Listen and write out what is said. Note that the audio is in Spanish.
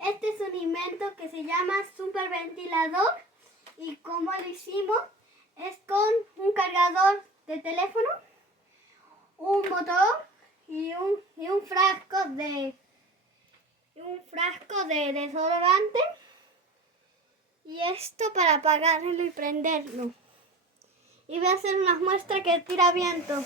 Este es un invento que se llama superventilador y como lo hicimos es con un cargador de teléfono, un motor y un frasco de desodorante y esto para apagarlo y prenderlo. Y voy a hacer unas muestras que tira viento.